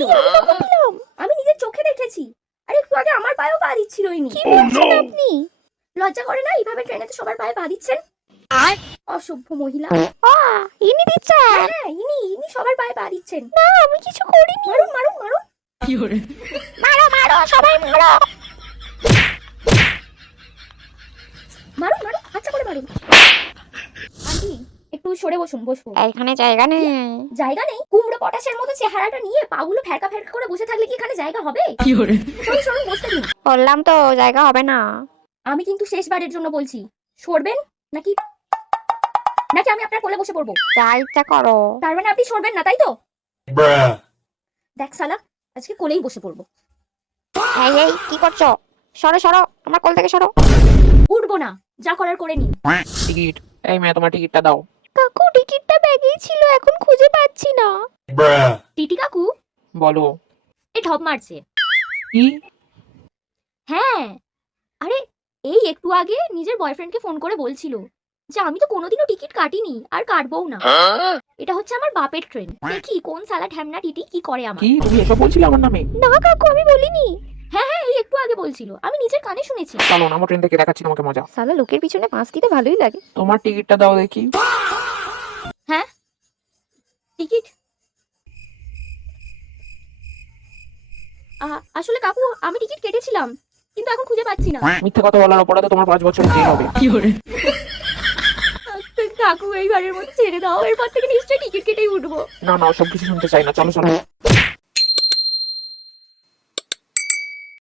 দিচ্ছিল। আমি নিজের চোখে দেখেছি। আরে একটু আগে আমার পায়েও পা দিচ্ছিল ইনি। কি বলছেন আপনি? লজ্জা করে না এইভাবে ট্রেনেতে সবার পায়ে পা দিচ্ছেন? অসভ্য মহিলা। ইনি দিচ্ছেন? হ্যাঁ ইনি সবার পায়ে পা দিচ্ছেন। না, আমি কিছু করিনি। মারুন মারুন মারুন। মারো মারো, সবাই মারো। মারুন মারুন, আচ্ছা করে মারুন। আন্টি একটু সরে বসুন, বসুন। এখানে জায়গা নেই। জায়গা নেই? কুমড়ো পটাশের মতো চেহারাটা নিয়ে পাগুলো ফ্যারকা ফ্যারকা করে বসে থাকলে কি এখানে জায়গা হবে? সরুন সরুন, বসতে দিন। বললাম তো জায়গা হবে না। আমি কিন্তু শেষবারের জন্য বলছি, সরবেন নাকি নাকি আমি আপনার কোলে বসে পড়বো? যা ইচ্ছা করো। তার মানে আপনি সরবেন না, তাই তো? দেখ শালা, আজকে কোলেই বসে পড়বো। এই এই, কি করছো? সরো সরো, আমার কোল থেকে সরো। উঠবো না, যা করার করে নিন। টিকিট, এই মেয়ে তোমার টিকিটটা দাও। কাকু, টিকিটটা ব্যাগেই ছিল, এখন খুঁজে পাচ্ছি না। টিটি কাকু বলো। এই ঢপ মারছে। কি? হ্যাঁ, আরে এই একটু আগে নিজের বয়ফ্রেন্ডকে ফোন করে বলছিল যে আমি তো কোনোদিনও টিকিট কাটিনি আর কাটবও না। এটা হচ্ছে আমার বাপের ট্রেন। দেখি কোন সালা ঢ্যামনা টিটি কি করে আমার। কি তুমি এসব বলছিলে আমার নামে? না কাকু, আমি বলিনি। হ্যাঁ হ্যাঁ, এই একটু আগে বলছিল, আমি নিজের কানে শুনেছি। চলো নামো ট্রেন থেকে, দেখাচ্ছি তোমাকে মজা। সালা লোকের পিছনে পাঁচ দিতে ভালোই লাগে। তোমার টিকিটটা দাও দেখি। হ্যাঁ, টিকিট আসলে কাকু আমি টিকিট কেটেছিলাম, কিন্তু এখন খুঁজে পাচ্ছি না। মিথ্যে কথা বলার অপরাধে তোমার 5 বছর জেল হবে। কাকু এইবারের মতো ছেড়ে দাও, এরপর থেকে নিশ্চয়ই টিকিট কেটেই উঠবো। না না, ওসব কিছু শুনতে চাই না, চলো চলো।